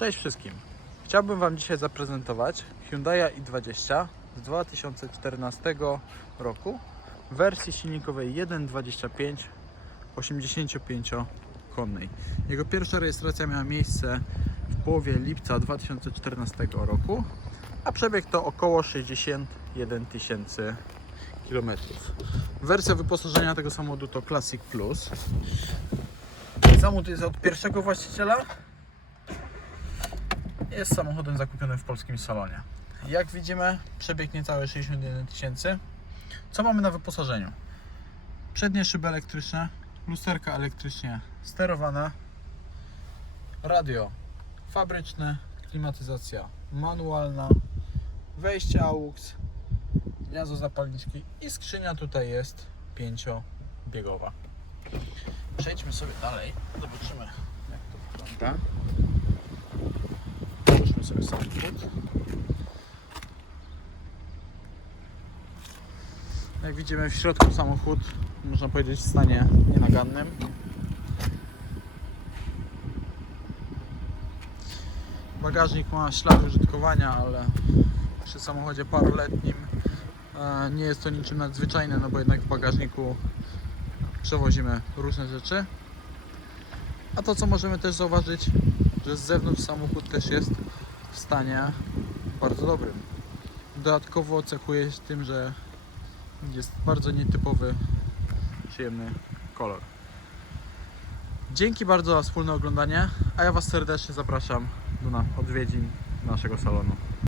Cześć wszystkim. Chciałbym Wam dzisiaj zaprezentować Hyundai i20 z 2014 roku w wersji silnikowej 1.25 85 konnej. Jego pierwsza rejestracja miała miejsce w połowie lipca 2014 roku, a przebieg to około 61 tysięcy kilometrów. Wersja wyposażenia tego samochodu to Classic Plus. Samochód jest od pierwszego właściciela. Jest samochodem zakupionym w polskim salonie. Jak widzimy, przebieg niecałe 61 tysięcy. Co mamy na wyposażeniu? Przednie szyby elektryczne, lusterka elektrycznie sterowane, radio fabryczne, klimatyzacja manualna, wejście AUX, gniazdo zapalniczki i skrzynia tutaj jest pięciobiegowa. Przejdźmy sobie dalej, zobaczymy jak to wygląda. Sobie samochód. Jak widzimy w środku samochód, można powiedzieć w stanie nienagannym. Bagażnik ma ślad użytkowania, ale przy samochodzie paroletnim e, nie jest to niczym nadzwyczajne, no bo jednak w bagażniku przewozimy różne rzeczy. A to co możemy też zauważyć, że z zewnątrz samochód też jest w stanie bardzo dobrym. Dodatkowo cechuje się tym, że jest bardzo nietypowy, przyjemny kolor. Dzięki bardzo za wspólne oglądanie, a ja Was serdecznie zapraszam do odwiedzin naszego salonu.